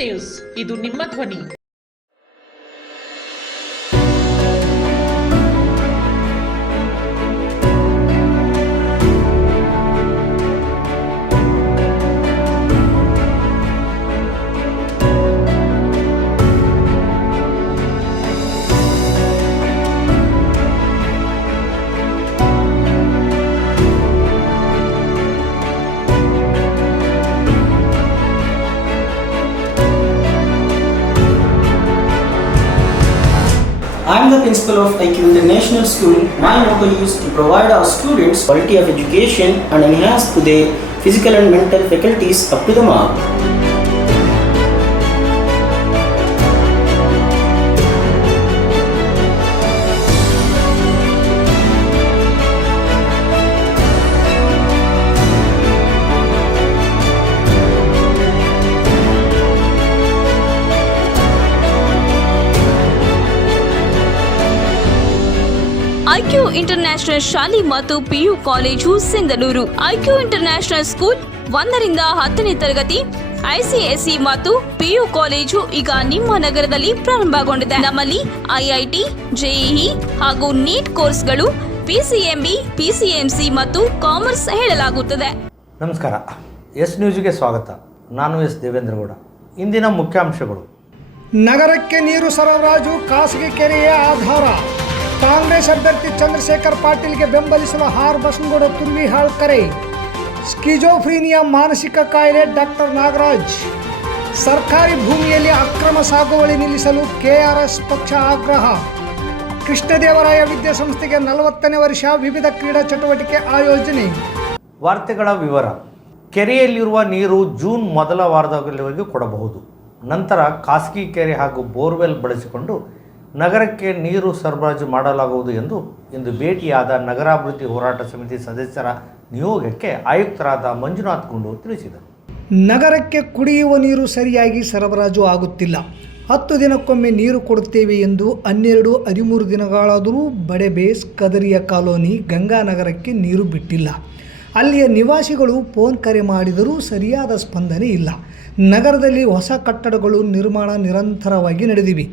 News, ಇದು ನಿಮ್ಮ ಧ್ವನಿ. I am the principal of IQ International School. My motto is to provide our students quality of education and enhance to their physical and mental faculties up to the mark. IQ international ಶಾಲೆ ಮತ್ತು PU college Sindhanur. IQ international school 1ರಿಂದ 10ನೇ ತರಗತಿ ICSE ಮತ್ತು PU college ಈಗ ನಿಮ್ಮ ನಗರದಲ್ಲಿ ಪ್ರಾರಂಭಗೊಂಡಿದೆ. ನಮ್ಮಲ್ಲಿ IIT, JEE ಹಾಗೂ ನೀಟ್ ಕೋರ್ಸ್ಗಳು, PCMB, PCMC ಮತ್ತು ಕಾಮರ್ಸ್ ಹೇಳಲಾಗುತ್ತದೆ. ನಮಸ್ಕಾರ, ಎಸ್ ನ್ಯೂಸ್ಗೆ ಸ್ವಾಗತ. ನಾನು ಎಸ್ ದೇವೇಂದ್ರಗೌಡ. ಇಂದಿನ ಮುಖ್ಯಾಂಶಗಳು: ನಗರಕ್ಕೆ ನೀರು ಸರಬರಾಜು ಖಾಸಗಿ ಕೆರೆಯೇ ಆಧಾರ. ಕಾಂಗ್ರೆಸ್ ಅಭ್ಯರ್ಥಿ ಚಂದ್ರಶೇಖರ್ ಪಾಟೀಲ್ಗೆ ಬೆಂಬಲಿಸಲು ಆರ್ ಬಸನಗೌಡ ತುರ್ವಿಹಾಳ್ ಕರೆ. ಸ್ಕಿಜೋಫ್ರೀನಿಯಾ ಮಾನಸಿಕ ಕಾಯಿಲೆ ಡಾಕ್ಟರ್ ನಾಗರಾಜ್. ಸರ್ಕಾರಿ ಭೂಮಿಯಲ್ಲಿ ಅಕ್ರಮ ಸಾಗುವಳಿ ನಿಲ್ಲಿಸಲು KRS ಪಕ್ಷ ಆಗ್ರಹ. ಕೃಷ್ಣದೇವರಾಯ ವಿದ್ಯಾಸಂಸ್ಥೆಗೆ 40ನೇ ವರ್ಷ, ವಿವಿಧ ಕ್ರೀಡಾ ಚಟುವಟಿಕೆ ಆಯೋಜನೆ. ವಾರ್ತೆಗಳ ವಿವರ. ಕೆರೆಯಲ್ಲಿರುವ ನೀರು ಜೂನ್ ಮೊದಲ ವಾರದವರೆಗೆ ಕೊಡಬಹುದು. ನಂತರ ಖಾಸಗಿ ಕೆರೆ ಹಾಗೂ ಬೋರ್ವೆಲ್ ಬಳಸಿಕೊಂಡು ನಗರಕ್ಕೆ ನೀರು ಸರಬರಾಜು ಮಾಡಲಾಗುವುದು ಎಂದು ಇಂದು ಭೇಟಿಯಾದ ನಗರಾಭಿವೃದ್ಧಿ ಹೋರಾಟ ಸಮಿತಿ ಸದಸ್ಯರ ನಿಯೋಗಕ್ಕೆ ಆಯುಕ್ತರಾದ ಮಂಜುನಾಥ್ ಗುಂಡು ತಿಳಿಸಿದರು. ನಗರಕ್ಕೆ ಕುಡಿಯುವ ನೀರು ಸರಿಯಾಗಿ ಸರಬರಾಜು ಆಗುತ್ತಿಲ್ಲ. 10 ದಿನಕ್ಕೊಮ್ಮೆ ನೀರು ಕೊಡುತ್ತೇವೆ ಎಂದು 12-13 ದಿನಗಳಾದರೂ ಬಡೆಬೇಸ್, ಕದರಿಯ ಕಾಲೋನಿ, ಗಂಗಾನಗರಕ್ಕೆ ನೀರು ಬಿಟ್ಟಿಲ್ಲ. ಅಲ್ಲಿಯ ನಿವಾಸಿಗಳು ಫೋನ್ ಕರೆ ಮಾಡಿದರೂ ಸರಿಯಾದ ಸ್ಪಂದನೆ ಇಲ್ಲ. ನಗರದಲ್ಲಿ ಹೊಸ ಕಟ್ಟಡಗಳು ನಿರ್ಮಾಣ ನಿರಂತರವಾಗಿ ನಡೆದಿವೆ.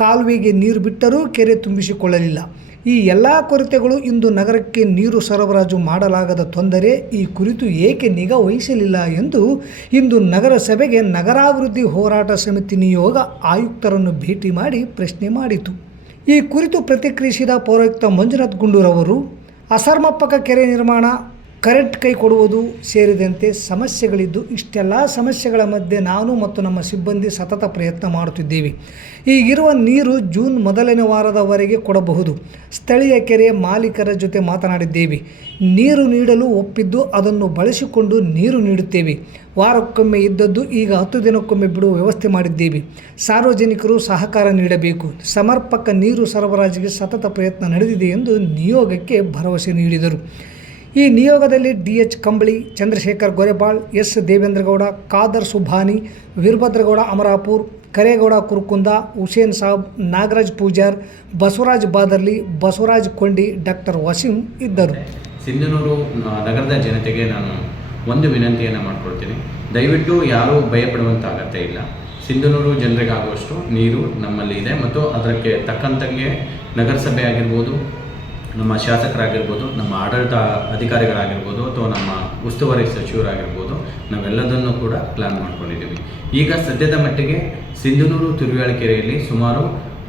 ಕಾಲುವೆಗೆ ನೀರು ಬಿಟ್ಟರೂ ಕೆರೆ ತುಂಬಿಸಿಕೊಳ್ಳಲಿಲ್ಲ. ಈ ಎಲ್ಲ ಕೊರತೆಗಳು ಇಂದು ನಗರಕ್ಕೆ ನೀರು ಸರಬರಾಜು ಮಾಡಲಾಗದ ತೊಂದರೆ. ಈ ಕುರಿತು ಏಕೆ ನಿಗಾ ವಹಿಸಲಿಲ್ಲ ಎಂದು ಇಂದು ನಗರಸಭೆಗೆ ನಗರಾಭಿವೃದ್ಧಿ ಹೋರಾಟ ಸಮಿತಿ ನಿಯೋಗ ಆಯುಕ್ತರನ್ನು ಭೇಟಿ ಮಾಡಿ ಪ್ರಶ್ನೆ ಮಾಡಿತು. ಈ ಕುರಿತು ಪ್ರತಿಕ್ರಿಯಿಸಿದ ಪೌರಾಯುಕ್ತ ಮಂಜುನಾಥ್ ಗುಂಡೂರವರು, ಅಸರ್ಮಪ್ಪಕ ಕೆರೆ ನಿರ್ಮಾಣ, ಕರೆಂಟ್ ಕೈ ಕೊಡುವುದು ಸೇರಿದಂತೆ ಸಮಸ್ಯೆಗಳಿದ್ದು, ಇಷ್ಟೆಲ್ಲ ಸಮಸ್ಯೆಗಳ ಮಧ್ಯೆ ನಾನು ಮತ್ತು ನಮ್ಮ ಸಿಬ್ಬಂದಿ ಸತತ ಪ್ರಯತ್ನ ಮಾಡುತ್ತಿದ್ದೇವೆ. ಈಗಿರುವ ನೀರು ಜೂನ್ ಮೊದಲನೇ ವಾರದವರೆಗೆ ಕೊಡಬಹುದು. ಸ್ಥಳೀಯ ಕೆರೆ ಮಾಲೀಕರ ಜೊತೆ ಮಾತನಾಡಿದ್ದೇವೆ. ನೀರು ನೀಡಲು ಒಪ್ಪಿದ್ದು ಅದನ್ನು ಬಳಸಿಕೊಂಡು ನೀರು ನೀಡುತ್ತೇವೆ. ವಾರಕ್ಕೊಮ್ಮೆ ಇದ್ದದ್ದು ಈಗ 10 ದಿನಕ್ಕೊಮ್ಮೆ ಬಿಡುವ ವ್ಯವಸ್ಥೆ ಮಾಡಿದ್ದೇವೆ. ಸಾರ್ವಜನಿಕರು ಸಹಕಾರ ನೀಡಬೇಕು. ಸಮರ್ಪಕ ನೀರು ಸರಬರಾಜಿಗೆ ಸತತ ಪ್ರಯತ್ನ ನಡೆದಿದೆ ಎಂದು ನಿಯೋಗಕ್ಕೆ ಭರವಸೆ ನೀಡಿದರು. ಈ ನಿಯೋಗದಲ್ಲಿ DH ಕಂಬಳಿ, ಚಂದ್ರಶೇಖರ್ ಗೊರೆಬಾಳ್, S ದೇವೇಂದ್ರಗೌಡ, ಖಾದರ್ ಸುಭಾನಿ, ವೀರಭದ್ರಗೌಡ ಅಮರಾಪುರ್, ಕರೇಗೌಡ ಕುರುಕುಂದ, ಹುಸೇನ್ ಸಾಬ್, ನಾಗರಾಜ್ ಪೂಜಾರ್, ಬಸವರಾಜ್ ಬಾದರ್ಲಿ, ಬಸವರಾಜ್ ಕೊಂಡಿ, ಡಾಕ್ಟರ್ ವಸೀಂ ಇದ್ದರು. ಸಿಂಧನೂರು ನಗರದ ಜನತೆಗೆ ನಾನು ಒಂದು ವಿನಂತಿಯನ್ನು ಮಾಡಿಕೊಡ್ತೀನಿ. ದಯವಿಟ್ಟು ಯಾರೂ ಭಯಪಡುವಂಥ ಅಗತ್ಯ ಇಲ್ಲ. ಸಿಂಧನೂರು ಜನರಿಗಾಗುವಷ್ಟು ನೀರು ನಮ್ಮಲ್ಲಿ ಇದೆ ಮತ್ತು ಅದಕ್ಕೆ ತಕ್ಕಂತಂಗೆ ನಗರಸಭೆ ಆಗಿರ್ಬೋದು, ನಮ್ಮ ಶಾಸಕರಾಗಿರ್ಬೋದು, ನಮ್ಮ ಆಡಳಿತ ಅಧಿಕಾರಿಗಳಾಗಿರ್ಬೋದು ಅಥವಾ ನಮ್ಮ ಉಸ್ತುವಾರಿ ಸಚಿವರಾಗಿರ್ಬೋದು, ನಾವೆಲ್ಲದನ್ನು ಕೂಡ ಪ್ಲ್ಯಾನ್ ಮಾಡ್ಕೊಂಡಿದ್ದೀವಿ. ಈಗ ಸದ್ಯದ ಮಟ್ಟಿಗೆ ಸಿಂಧನೂರು ತುರ್ವಿಯಾಳ ಕೆರೆಯಲ್ಲಿ ಸುಮಾರು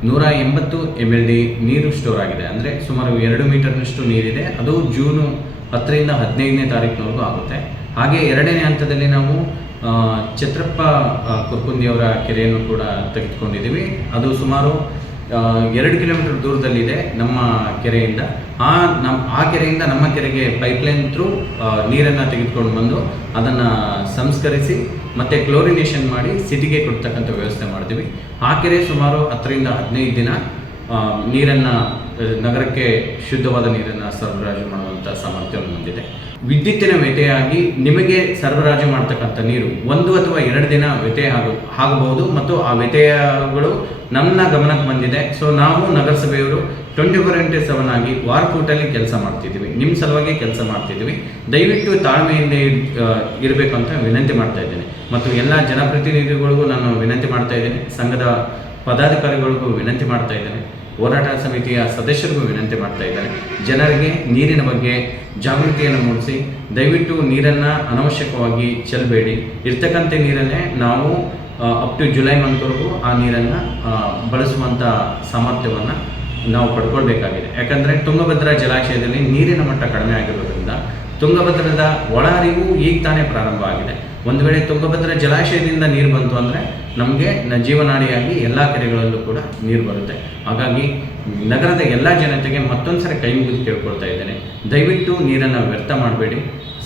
180 MLD ನೀರು ಸ್ಟೋರ್ ಆಗಿದೆ. ಅಂದರೆ ಸುಮಾರು 2 ಮೀಟರ್ನಷ್ಟು ನೀರಿದೆ. ಅದು ಜೂನು 10ರಿಂದ 15ನೇ ತಾರೀಕಿನವರೆಗೂ ಆಗುತ್ತೆ. ಹಾಗೆ 2ನೇ ಹಂತದಲ್ಲಿ ನಾವು ಛತ್ರಪ್ಪ ಕುರ್ಕುಂದಿಯವರ ಕೆರೆಯನ್ನು ಕೂಡ ತೆಗೆದುಕೊಂಡಿದ್ದೀವಿ. ಅದು ಸುಮಾರು 2 ಕಿಲೋಮೀಟರ್ ದೂರದಲ್ಲಿದೆ ನಮ್ಮ ಕೆರೆಯಿಂದ. ಆ ಕೆರೆಯಿಂದ ನಮ್ಮ ಕೆರೆಗೆ ಪೈಪ್ಲೈನ್ ಥ್ರೂ ನೀರನ್ನು ತೆಗೆದುಕೊಂಡು ಬಂದು ಅದನ್ನು ಸಂಸ್ಕರಿಸಿ ಮತ್ತು ಕ್ಲೋರಿನೇಷನ್ ಮಾಡಿ ಸಿಟಿಗೆ ಕೊಡ್ತಕ್ಕಂಥ ವ್ಯವಸ್ಥೆ ಮಾಡ್ತೀವಿ. ಆ ಕೆರೆ ಸುಮಾರು 10ರಿಂದ 15 ದಿನ ನೀರನ್ನು ನಗರಕ್ಕೆ ಶುದ್ಧವಾದ ನೀರನ್ನು ಸರಬರಾಜು ಮಾಡುವಂಥ ಸಾಮರ್ಥ್ಯವನ್ನು ಹೊಂದಿದೆ. ವಿದ್ಯುತ್ತಿನ ವ್ಯತ್ಯಯಾಗಿ ನಿಮಗೆ ಸರಬರಾಜು ಮಾಡ್ತಕ್ಕಂಥ ನೀರು 1 ಅಥವಾ 2 ದಿನ ವ್ಯತ್ಯಯ ಆಗಬಹುದು ಮತ್ತು ಆ ವ್ಯತ್ಯಯಗಳು ನನ್ನ ಗಮನಕ್ಕೆ ಬಂದಿದೆ. ಸೊ ನಾವು ನಗರಸಭೆಯವರು 24x7 ಆಗಿ ವಾರಕೂಟಲ್ಲಿ ಕೆಲಸ ಮಾಡ್ತಿದ್ದೀವಿ, ನಿಮ್ಮ ಸಲುವಾಗಿ ಕೆಲಸ ಮಾಡ್ತಿದ್ದೀವಿ. ದಯವಿಟ್ಟು ತಾಳ್ಮೆಯಿಂದ ಇರಬೇಕು ಅಂತ ವಿನಂತಿ ಮಾಡ್ತಾ ಇದ್ದೇನೆ ಮತ್ತು ಎಲ್ಲ ಜನಪ್ರತಿನಿಧಿಗಳಿಗೂ ನಾನು ವಿನಂತಿ ಮಾಡ್ತಾ ಇದ್ದೇನೆ, ಸಂಘದ ಪದಾಧಿಕಾರಿಗಳಿಗೂ ವಿನಂತಿ ಮಾಡ್ತಾ ಇದ್ದೇನೆ, ಹೋರಾಟ ಸಮಿತಿಯ ಸದಸ್ಯರಿಗೂ ವಿನಂತಿ ಮಾಡ್ತಾ ಇದ್ದಾರೆ. ಜನರಿಗೆ ನೀರಿನ ಬಗ್ಗೆ ಜಾಗೃತಿಯನ್ನು ಮೂಡಿಸಿ ದಯವಿಟ್ಟು ನೀರನ್ನು ಅನವಶ್ಯಕವಾಗಿ ಚೆಲ್ಲಬೇಡಿ. ಇರ್ತಕ್ಕಂಥ ನೀರನ್ನೇ ನಾವು ಅಪ್ ಟು ಜುಲೈ ಮಂತ್ವರೆಗೂ ಆ ನೀರನ್ನು ಬಳಸುವಂಥ ಸಾಮರ್ಥ್ಯವನ್ನು ನಾವು ಪಡ್ಕೊಳ್ಬೇಕಾಗಿದೆ. ಯಾಕಂದರೆ ತುಂಗಭದ್ರಾ ಜಲಾಶಯದಲ್ಲಿ ನೀರಿನ ಮಟ್ಟ ಕಡಿಮೆ ಆಗಿರೋದ್ರಿಂದ ತುಂಗಭದ್ರದ ಒಳ ಹರಿವು ಈಗ ತಾನೇ ಪ್ರಾರಂಭ ಆಗಿದೆ. ಒಂದು ವೇಳೆ ತುಂಗಭದ್ರಾ ಜಲಾಶಯದಿಂದ ನೀರು ಬಂತು ಅಂದರೆ ನಮಗೆ ಜೀವನಾಡಿಯಾಗಿ ಎಲ್ಲ ಕೆರೆಗಳಲ್ಲೂ ಕೂಡ ನೀರು ಬರುತ್ತೆ. ಹಾಗಾಗಿ ನಗರದ ಎಲ್ಲ ಜನತೆಗೆ ಮತ್ತೊಂದು ಸರಿ ಕೈ ಮುಗಿದು ಕೇಳ್ಕೊಳ್ತಾ ಇದ್ದೇನೆ, ದಯವಿಟ್ಟು ನೀರನ್ನು ವ್ಯರ್ಥ ಮಾಡಬೇಡಿ.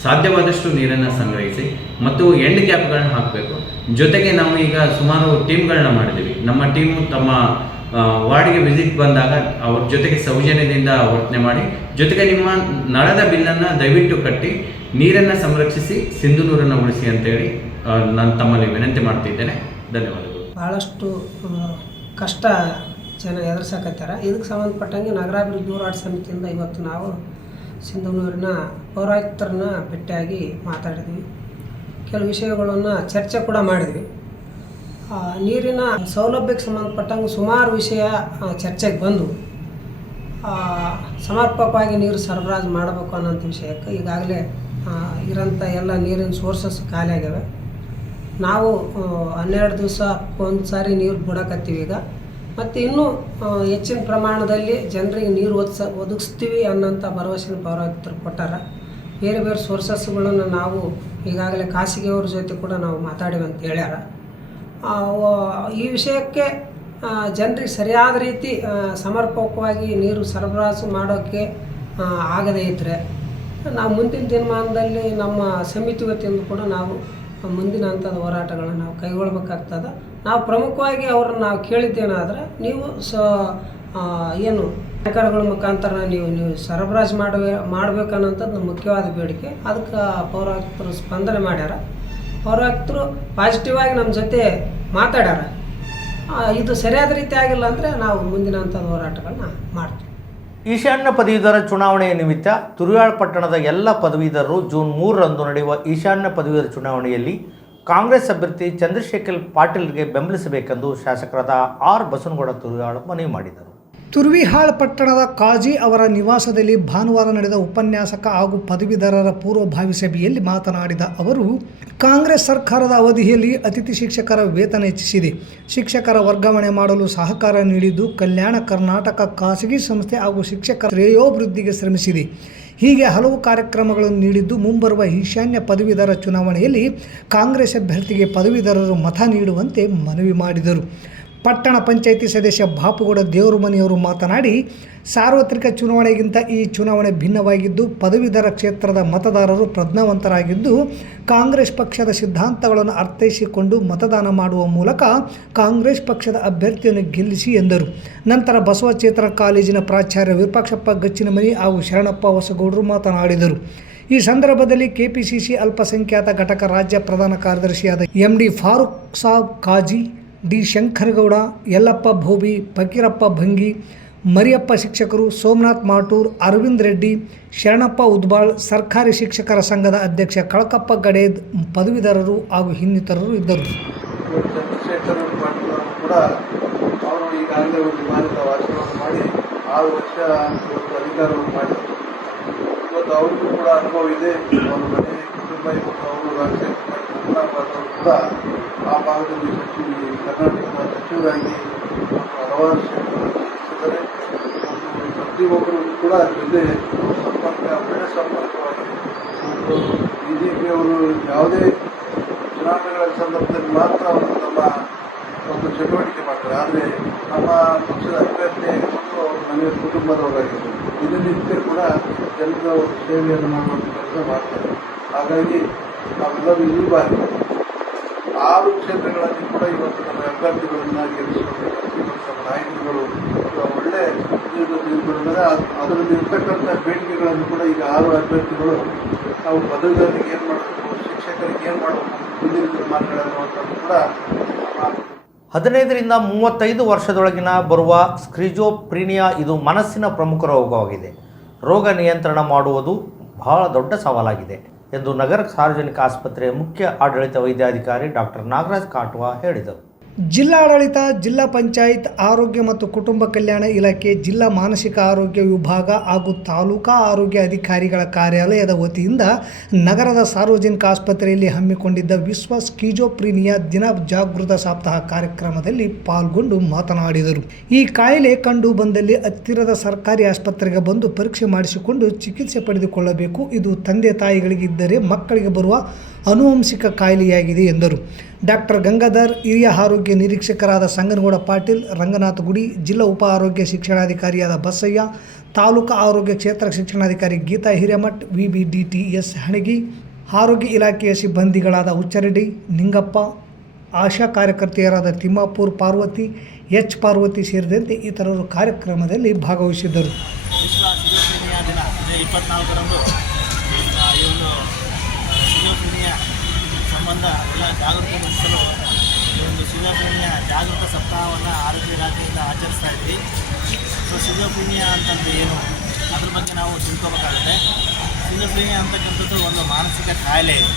ಸಾಧ್ಯವಾದಷ್ಟು ನೀರನ್ನು ಸಂಗ್ರಹಿಸಿ ಮತ್ತು ಎಂಡ್ ಕ್ಯಾಪ್ಗಳನ್ನ ಹಾಕಬೇಕು. ಜೊತೆಗೆ ನಾವು ಈಗ ಸುಮಾರು ಟೀಮ್ಗಳನ್ನ ಮಾಡಿದ್ದೀವಿ. ನಮ್ಮ ಟೀಮು ತಮ್ಮ ವಾರ್ಡ್ಗೆ ವಿಸಿಟ್ ಬಂದಾಗ ಅವ್ರ ಜೊತೆಗೆ ಸೌಜನ್ಯದಿಂದ ವರ್ತನೆ ಮಾಡಿ, ಜೊತೆಗೆ ನಿಮ್ಮ ನಳದ ಬಿಲ್ಲನ್ನು ದಯವಿಟ್ಟು ಕಟ್ಟಿ ನೀರನ್ನು ಸಂರಕ್ಷಿಸಿ ಸಿಂಧುನೂರನ್ನು ಉಳಿಸಿ ಅಂತೇಳಿ ನಾನು ತಮ್ಮಲ್ಲಿ ವಿನಂತಿ ಮಾಡ್ತಿದ್ದೇನೆ. ಧನ್ಯವಾದಗಳು. ಭಾಳಷ್ಟು ಕಷ್ಟ ಜನ ಎದುರಿಸಕತ್ತಾರ. ಇದಕ್ಕೆ ಸಂಬಂಧಪಟ್ಟಂಗೆ ನಗರಾಭಿವೃದ್ಧಿ ಹೋರಾಟ ಸಮಿತಿಯಿಂದ ಇವತ್ತು ನಾವು ಸಿಂಧುನೂರಿನ ಪೌರಾಯುಕ್ತರನ್ನ ಭೇಟಿಯಾಗಿ ಮಾತಾಡಿದ್ವಿ. ಕೆಲವು ವಿಷಯಗಳನ್ನು ಚರ್ಚೆ ಕೂಡ ಮಾಡಿದ್ವಿ. ನೀರಿನ ಸೌಲಭ್ಯಕ್ಕೆ ಸಂಬಂಧಪಟ್ಟಂಗೆ ಸುಮಾರು ವಿಷಯ ಚರ್ಚೆಗೆ ಬಂದು ಸಮರ್ಪಕವಾಗಿ ನೀರು ಸರಬರಾಜು ಮಾಡಬೇಕು ಅನ್ನೋಂಥ ವಿಷಯಕ್ಕೆ ಈಗಾಗಲೇ ಇರೋಂಥ ಎಲ್ಲ ನೀರಿನ ಸೋರ್ಸಸ್ ಖಾಲಿ ಆಗ್ಯಾವೆ. ನಾವು 12 ದಿವಸ ಒಂದು ಸಾರಿ ನೀರು ಬಿಡಕತ್ತೀವಿ ಈಗ, ಮತ್ತು ಇನ್ನೂ ಹೆಚ್ಚಿನ ಪ್ರಮಾಣದಲ್ಲಿ ಜನರಿಗೆ ನೀರು ಒದಗಿಸ್ತೀವಿ ಅನ್ನೋಂಥ ಭರವಸೆನ ಪೌರಾಯುಕ್ತರು ಕೊಟ್ಟಾರ. ಬೇರೆ ಬೇರೆ ಸೋರ್ಸಸ್ಗಳನ್ನು ನಾವು ಈಗಾಗಲೇ ಖಾಸಗಿಯವ್ರ ಜೊತೆ ಕೂಡ ನಾವು ಮಾತಾಡಿವಿ ಅಂತ ಹೇಳ್ಯಾರ. ಈ ವಿಷಯಕ್ಕೆ ಜನರಿಗೆ ಸರಿಯಾದ ರೀತಿ ಸಮರ್ಪಕವಾಗಿ ನೀರು ಸರಬರಾಜು ಮಾಡೋಕ್ಕೆ ಆಗದೇ ಇದ್ದರೆ ನಾವು ಮುಂದಿನ ದಿನಮಾನದಲ್ಲಿ ನಮ್ಮ ಸಮಿತಿ ವತಿಯಿಂದ ಕೂಡ ನಾವು ಮುಂದಿನ ಹಂತದ ಹೋರಾಟಗಳನ್ನು ನಾವು ಕೈಗೊಳ್ಬೇಕಾಗ್ತದೆ. ನಾವು ಪ್ರಮುಖವಾಗಿ ಅವ್ರನ್ನ ನಾವು ಕೇಳಿದ್ದೇನಾದ್ರೆ ನೀವು ಏನು ಸರ್ಕಾರಗಳ ಮುಖಾಂತರ ನೀವು ಸರಬರಾಜು ಮಾಡಬೇಕನ್ನೋಂಥದ್ದು ಮುಖ್ಯವಾದ ಬೇಡಿಕೆ. ಅದಕ್ಕೆ ಪೌರಾಯುಕ್ತರು ಸ್ಪಂದನೆ ಮಾಡ್ಯಾರ. ಪೌರಾಯುಕ್ತರು ಪಾಸಿಟಿವ್ ಆಗಿ ನಮ್ಮ ಜೊತೆ ಮಾತಾಡ್ಯಾರ. ಇದು ಸರಿಯಾದ ರೀತಿ ಆಗಿಲ್ಲ ಅಂದರೆ ನಾವು ಮುಂದಿನ ಹಂತದ ಹೋರಾಟಗಳನ್ನ ಮಾಡ್ತೀವಿ. ಈಶಾನ್ಯ ಪದವೀಧರ ಚುನಾವಣೆಯ ನಿಮಿತ್ತ ತುರುಯಾಳ ಪಟ್ಟಣದ ಎಲ್ಲ ಪದವೀಧರರು ಜೂನ್ 3ರಂದು ನಡೆಯುವ ಈಶಾನ್ಯ ಪದವೀಧರ ಚುನಾವಣೆಯಲ್ಲಿ ಕಾಂಗ್ರೆಸ್ ಅಭ್ಯರ್ಥಿ ಚಂದ್ರಶೇಖರ್ ಪಾಟೀಲ್ಗೆ ಬೆಂಬಲಿಸಬೇಕೆಂದು ಶಾಸಕರಾದ ಆರ್ ಬಸನಗೌಡ ತುರುಯಾಳ ಮನವಿ ಮಾಡಿದರು. ತುರ್ವಿಹಾಳ್ ಪಟ್ಟಣದ ಕಾಜಿ ಅವರ ನಿವಾಸದಲ್ಲಿ ಭಾನುವಾರ ನಡೆದ ಉಪನ್ಯಾಸಕ ಹಾಗೂ ಪದವೀಧರರ ಪೂರ್ವಭಾವಿ ಸಭೆಯಲ್ಲಿ ಮಾತನಾಡಿದ ಅವರು, ಕಾಂಗ್ರೆಸ್ ಸರ್ಕಾರದ ಅವಧಿಯಲ್ಲಿ ಅತಿಥಿ ಶಿಕ್ಷಕರ ವೇತನ ಹೆಚ್ಚಿಸಿದೆ, ಶಿಕ್ಷಕರ ವರ್ಗಾವಣೆ ಮಾಡಲು ಸಹಕಾರ ನೀಡಿದ್ದು, ಕಲ್ಯಾಣ ಕರ್ನಾಟಕ ಖಾಸಗಿ ಸಂಸ್ಥೆ ಹಾಗೂ ಶಿಕ್ಷಕರ ಶ್ರೇಯೋಭಿವೃದ್ಧಿಗೆ ಶ್ರಮಿಸಿದೆ. ಹೀಗೆ ಹಲವು ಕಾರ್ಯಕ್ರಮಗಳನ್ನು ನೀಡಿದ್ದು, ಮುಂಬರುವ ಈಶಾನ್ಯ ಪದವೀಧರ ಚುನಾವಣೆಯಲ್ಲಿ ಕಾಂಗ್ರೆಸ್ ಅಭ್ಯರ್ಥಿಗೆ ಪದವೀಧರರು ಮತ ನೀಡುವಂತೆ ಮನವಿ ಮಾಡಿದರು. ಪಟ್ಟಣ ಪಂಚಾಯಿತಿ ಸದಸ್ಯ ಬಾಪುಗೌಡ ದೇವರಮನಿಯವರು ಮಾತನಾಡಿ, ಸಾರ್ವತ್ರಿಕ ಚುನಾವಣೆಗಿಂತ ಈ ಚುನಾವಣೆ ಭಿನ್ನವಾಗಿದ್ದು, ಪದವೀಧರ ಕ್ಷೇತ್ರದ ಮತದಾರರು ಪ್ರಜ್ಞಾವಂತರಾಗಿದ್ದು, ಕಾಂಗ್ರೆಸ್ ಪಕ್ಷದ ಸಿದ್ಧಾಂತಗಳನ್ನು ಅರ್ಥೈಸಿಕೊಂಡು ಮತದಾನ ಮಾಡುವ ಮೂಲಕ ಕಾಂಗ್ರೆಸ್ ಪಕ್ಷದ ಅಭ್ಯರ್ಥಿಯನ್ನು ಗೆಲ್ಲಿಸಿ ಎಂದರು. ನಂತರ ಬಸವಚೇತನ ಕಾಲೇಜಿನ ಪ್ರಾಚಾರ್ಯ ವಿರೂಪಾಕ್ಷಪ್ಪ ಗಚ್ಚಿನಮನಿ ಹಾಗೂ ಶರಣಪ್ಪ ಹೊಸಗೌಡರು ಮಾತನಾಡಿದರು. ಈ ಸಂದರ್ಭದಲ್ಲಿ ಕೆಪಿಸಿಸಿ ಅಲ್ಪಸಂಖ್ಯಾತ ಘಟಕ ರಾಜ್ಯ ಪ್ರಧಾನ ಕಾರ್ಯದರ್ಶಿಯಾದ MD ಫಾರೂಕ್ ಸಾಬ್ ಕಾಜಿ, ಡಿ ಶಂಕರಗೌಡ, ಯಲ್ಲಪ್ಪ ಭೋಬಿ, ಫಕೀರಪ್ಪ ಭಂಗಿ, ಮರಿಯಪ್ಪ ಶಿಕ್ಷಕರು, ಸೋಮನಾಥ್ ಮಾಟೂರ್, ಅರವಿಂದ್ ರೆಡ್ಡಿ, ಶರಣಪ್ಪ ಉದ್ಬಾಳ್, ಸರ್ಕಾರಿ ಶಿಕ್ಷಕರ ಸಂಘದ ಅಧ್ಯಕ್ಷ ಕಳಕಪ್ಪ ಗಡೇದ್, ಪದವೀಧರರು ಹಾಗೂ ಇನ್ನಿತರರು ಇದ್ದರು. ಚಂದ್ರಶೇಖರ್ ಪಾಟೀಲ್ ಕೂಡ ಅವರು ಈಗಾಗಲೇ ಒಂದು ವಿಮಾನದ ವಾಸವನ್ನು ಮಾಡಿ 6 ವರ್ಷ ಅಧಿಕಾರವನ್ನು ಮಾಡಿದರು. ಇವತ್ತು ಅವ್ರಿಗೂ ಕೂಡ ಅನುಭವ ಇದೆ. ಅವರ ಮನೆ ಕುಟುಂಬ ಇವತ್ತು ಅವರು ರಾಜಶೇಖರ್ ಕೂಡ ಆ ಭಾಗದಲ್ಲಿ ಕರ್ನಾಟಕದ ಸಚಿವರಾಗಿ ಹಲವಾರು ಕ್ಷೇತ್ರದಲ್ಲಿ ಪ್ರತಿಯೊಬ್ಬರು ಕೂಡ ಜೊತೆ ಸಂಪರ್ಕವಾಗಿದೆ. ಬಿಜೆಪಿಯವರು ಯಾವುದೇ ಚುನಾವಣೆಗಳ ಸಂದರ್ಭದಲ್ಲಿ ಮಾತ್ರ ಅವರು ತಮ್ಮ ಒಂದು ಚಟುವಟಿಕೆ ಮಾಡ್ತಾರೆ. ಆದರೆ ನಮ್ಮ ಪಕ್ಷದ ಅಭ್ಯರ್ಥಿ ಆಗಿರ್ಬೋದು, ಅವ್ರ ಮನೆಯ ಕುಟುಂಬದವರಾಗಿರ್ಬೋದು, ದಿನನಿತ್ಯ ಕೂಡ ಜನರ ಒಂದು ಸೇವೆಯನ್ನು ಮಾಡುವಂಥ ಕೆಲಸ ಮಾಡ್ತಾರೆ. ಹಾಗಾಗಿ ನಾವೆಲ್ಲರೂ ಈ ಬಾರಿ 6 ಕ್ಷೇತ್ರಗಳಲ್ಲಿ ಕೂಡ ಇವತ್ತು ನಮ್ಮ ಅಭ್ಯರ್ಥಿಗಳನ್ನ ಗೆಲ್ಲಿಸಿಕೊಂಡಿದ್ದಾರೆ. ನಮ್ಮ ನಾಯಕರುಗಳು ಒಳ್ಳೆ ಅದರಲ್ಲಿ ಇರ್ತಕ್ಕಂಥ ಬೇಡಿಕೆಗಳನ್ನು ಕೂಡ ಈಗ 6 ಅಭ್ಯರ್ಥಿಗಳು ನಾವು ಪದವೀಧರರಿಗೆ ಏನು ಮಾಡಬೇಕು, ಶಿಕ್ಷಕರಿಗೆ ಏನು ಮಾಡಬೇಕು, ಮುಂದಿನ ತೀರ್ಮಾನಗಳನ್ನುವಂಥದ್ದು ಕೂಡ 15ರಿಂದ 35 ವರ್ಷದೊಳಗಿನ ಬರುವ ಸ್ಕ್ರಿಜೋಫ್ರಿನಿಯಾ ಇದು ಮನಸ್ಸಿನ ಪ್ರಮುಖ ರೋಗವಾಗಿದೆ. ರೋಗ ನಿಯಂತ್ರಣ ಮಾಡುವುದು ಬಹಳ ದೊಡ್ಡ ಸವಾಲಾಗಿದೆ ಎಂದು ನಗರ ಸಾರ್ವಜನಿಕ ಆಸ್ಪತ್ರೆಯ ಮುಖ್ಯ ಆಡಳಿತ ವೈದ್ಯಾಧಿಕಾರಿ ಡಾಕ್ಟರ್ ನಾಗರಾಜ್ ಕಾಟ್ವಾ ಹೇಳಿದರು. ಜಿಲ್ಲಾಡಳಿತ, ಜಿಲ್ಲಾ ಪಂಚಾಯತ್ ಆರೋಗ್ಯ ಮತ್ತು ಕುಟುಂಬ ಕಲ್ಯಾಣ ಇಲಾಖೆ, ಜಿಲ್ಲಾ ಮಾನಸಿಕ ಆರೋಗ್ಯ ವಿಭಾಗ ಹಾಗೂ ತಾಲೂಕಾ ಆರೋಗ್ಯ ಅಧಿಕಾರಿಗಳ ಕಾರ್ಯಾಲಯದ ವತಿಯಿಂದ ನಗರದ ಸಾರ್ವಜನಿಕ ಆಸ್ಪತ್ರೆಯಲ್ಲಿ ಹಮ್ಮಿಕೊಂಡಿದ್ದ ವಿಶ್ವ ಸ್ಕಿಜೋಫ್ರಿನಿಯಾ ದಿನ ಜಾಗೃತ ಸಪ್ತಾಹ ಕಾರ್ಯಕ್ರಮದಲ್ಲಿ ಪಾಲ್ಗೊಂಡು ಮಾತನಾಡಿದರು. ಈ ಕಾಯಿಲೆ ಕಂಡು ಬಂದಲ್ಲಿ ಹತ್ತಿರದ ಸರ್ಕಾರಿ ಆಸ್ಪತ್ರೆಗೆ ಬಂದು ಪರೀಕ್ಷೆ ಮಾಡಿಸಿಕೊಂಡು ಚಿಕಿತ್ಸೆ ಪಡೆದುಕೊಳ್ಳಬೇಕು. ಇದು ತಂದೆ ತಾಯಿಗಳಿಗೆ ಇದ್ದರೆ ಮಕ್ಕಳಿಗೆ ಬರುವ ಆನುವಂಶಿಕ ಕಾಯಿಲೆಯಾಗಿದೆ ಎಂದರು. ಡಾಕ್ಟರ್ ಗಂಗಾಧರ್, ಹಿರಿಯ ಆರೋಗ್ಯ ನಿರೀಕ್ಷಕರಾದ ಸಂಗನಗೌಡ ಪಾಟೀಲ್, ರಂಗನಾಥ ಗುಡಿ, ಜಿಲ್ಲಾ ಉಪ ಆರೋಗ್ಯ ಶಿಕ್ಷಣಾಧಿಕಾರಿಯಾದ ಬಸಯ್ಯ, ತಾಲೂಕಾ ಆರೋಗ್ಯ ಕ್ಷೇತ್ರ ಶಿಕ್ಷಣಾಧಿಕಾರಿ ಗೀತಾ ಹಿರೇಮಠ್, VBDTS ಹಣಗಿ, ಆರೋಗ್ಯ ಇಲಾಖೆಯ ಸಿಬ್ಬಂದಿಗಳಾದ ಹುಚ್ಚರೆಡ್ಡಿ, ನಿಂಗಪ್ಪ, ಆಶಾ ಕಾರ್ಯಕರ್ತೆಯರಾದ ತಿಮ್ಮಾಪುರ್ ಪಾರ್ವತಿ, H ಪಾರ್ವತಿ ಸೇರಿದಂತೆ ಇತರರು ಕಾರ್ಯಕ್ರಮದಲ್ಲಿ ಭಾಗವಹಿಸಿದ್ದರು. ವಿಶ್ವ ಸಿಜೋಫ್ರಿನಿಯಾ ದಿನ ಮೇ 24ರಂದು ಈ ಒಂದು ಸಿಜೋಫ್ರಿನಿಯಾ ಸಂಬಂಧ ಎಲ್ಲ ಜಾಗೃತಿ ಮೂಡಿಸಲು ಈ ಒಂದು ಸಿಜೋಫ್ರಿನಿಯಾ ಜಾಗೃತ ಸಪ್ತಾಹವನ್ನು ಆರೋಗ್ಯ ಇಲಾಖೆಯಿಂದ ಆಚರಿಸ್ತಾ ಇದ್ವಿ. ಸೊ ಸಿಜೋಫ್ರಿನಿಯಾ ಅಂತಂದರೆ ಏನು, ಅದ್ರ ಬಗ್ಗೆ ನಾವು ತಿಳ್ಕೊಬೇಕಾಗುತ್ತೆ. ಸಿಜೋಫ್ರಿನಿಯಾ ಅಂತಕ್ಕಂಥದ್ದು ಒಂದು ಮಾನಸಿಕ ಕಾಯಿಲೆ ಇದೆ.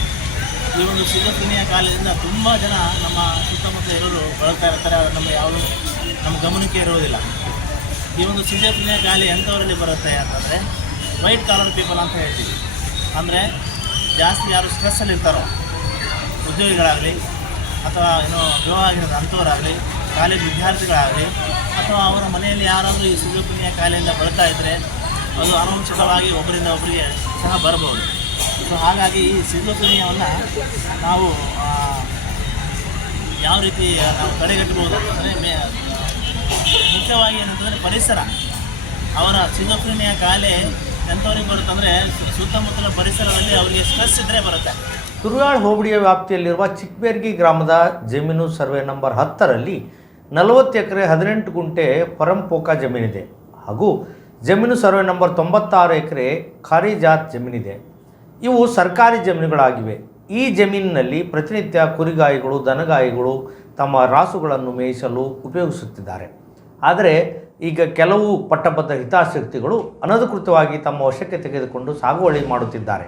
ಈ ಒಂದು ಸಿಜೋಫ್ರಿನಿಯಾ ಕಾಯಿಲೆಯಿಂದ ತುಂಬ ಜನ ನಮ್ಮ ಸುತ್ತಮುತ್ತ ಇರೋರು ಬಳಲ್ತಾ ಇರ್ತಾರೆ. ಅದು ನಮ್ಮ ಗಮನಕ್ಕೆ ಇರೋದಿಲ್ಲ. ಈ ಒಂದು ಸಿಜೋಫ್ರಿನಿಯಾ ಕಾಯಿಲೆ ಎಂಥವರಲ್ಲಿ ಬರುತ್ತೆ ಅಂತಂದರೆ ವೈಟ್ ಕಾಲರ್ ಪೀಪಲ್ ಅಂತ ಹೇಳ್ತೀವಿ. ಅಂದರೆ ಜಾಸ್ತಿ ಯಾರು ಸ್ಟ್ರೆಸ್ಸಲ್ಲಿ ಇರ್ತಾರೋ, ಉದ್ಯೋಗಿಗಳಾಗಲಿ ಅಥವಾ ಏನೋ ವಿವಾಹ ಆಗಿರೋದು ಅಂಥವರಾಗಲಿ, ಕಾಲೇಜ್ ವಿದ್ಯಾರ್ಥಿಗಳಾಗಲಿ, ಅಥವಾ ಅವರ ಮನೆಯಲ್ಲಿ ಯಾರಾದರೂ ಈ ಸಿಜೋಫ್ರಿನಿಯಾ ಕಾಯಿಲೆಯಿಂದ ಬಳಲ್ತಾ ಇದ್ದರೆ ಅದು ಆನುವಂಶಿಕವಾಗಿ ಒಬ್ಬರಿಂದ ಒಬ್ಬರಿಗೆ ಸಹ ಬರ್ಬೋದು. ಸೊ ಹಾಗಾಗಿ ಈ ಸಿಜೋಫ್ರಿನಿಯಾವನ್ನು ನಾವು ಯಾವ ರೀತಿ ನಾವು ತಡೆಗಟ್ಟಬಹುದು ಅಂದರೆ ಮುಖ್ಯವಾಗಿ ಏನಂತಂದರೆ ಪರಿಸರ. ಅವರ ಸಿಜೋಫ್ರಿನಿಯಾ ಕಾಯಿಲೆ ಎಂಥವ್ರಿಗೆ ಬರುತ್ತಂದರೆ ಸುತ್ತಮುತ್ತಲ ಪರಿಸರದಲ್ಲಿ ಅವರಿಗೆ ಸ್ಟ್ರೆಸ್ ಇದ್ದರೆ ಬರುತ್ತೆ. ತುರುಯಾಳ್ ಹೋಬಳಿಯ ವ್ಯಾಪ್ತಿಯಲ್ಲಿರುವ ಚಿಕ್ಕಬೇರ್ಗಿ ಗ್ರಾಮದ ಜಮೀನು ಸರ್ವೆ ನಂಬರ್ 10ರಲ್ಲಿ 40 ಎಕರೆ 18 ಗುಂಟೆ ಪರಂಪೋಕ ಜಮೀನಿದೆ ಹಾಗೂ ಜಮೀನು ಸರ್ವೆ ನಂಬರ್ 96 ಎಕರೆ ಖಾರಿಜಾತ್ ಜಮೀನಿದೆ. ಇವು ಸರ್ಕಾರಿ ಜಮೀನುಗಳಾಗಿವೆ. ಈ ಜಮೀನಿನಲ್ಲಿ ಪ್ರತಿನಿತ್ಯ ಕುರಿಗಾಯಿಗಳು, ದನಗಾಯಿಗಳು ತಮ್ಮ ರಾಸುಗಳನ್ನು ಮೇಯಿಸಲು ಉಪಯೋಗಿಸುತ್ತಿದ್ದಾರೆ. ಆದರೆ ಈಗ ಕೆಲವು ಪಟ್ಟಬದ್ಧ ಹಿತಾಸಕ್ತಿಗಳು ಅನಧಿಕೃತವಾಗಿ ತಮ್ಮ ವಶಕ್ಕೆ ತೆಗೆದುಕೊಂಡು ಸಾಗುವಳಿ ಮಾಡುತ್ತಿದ್ದಾರೆ.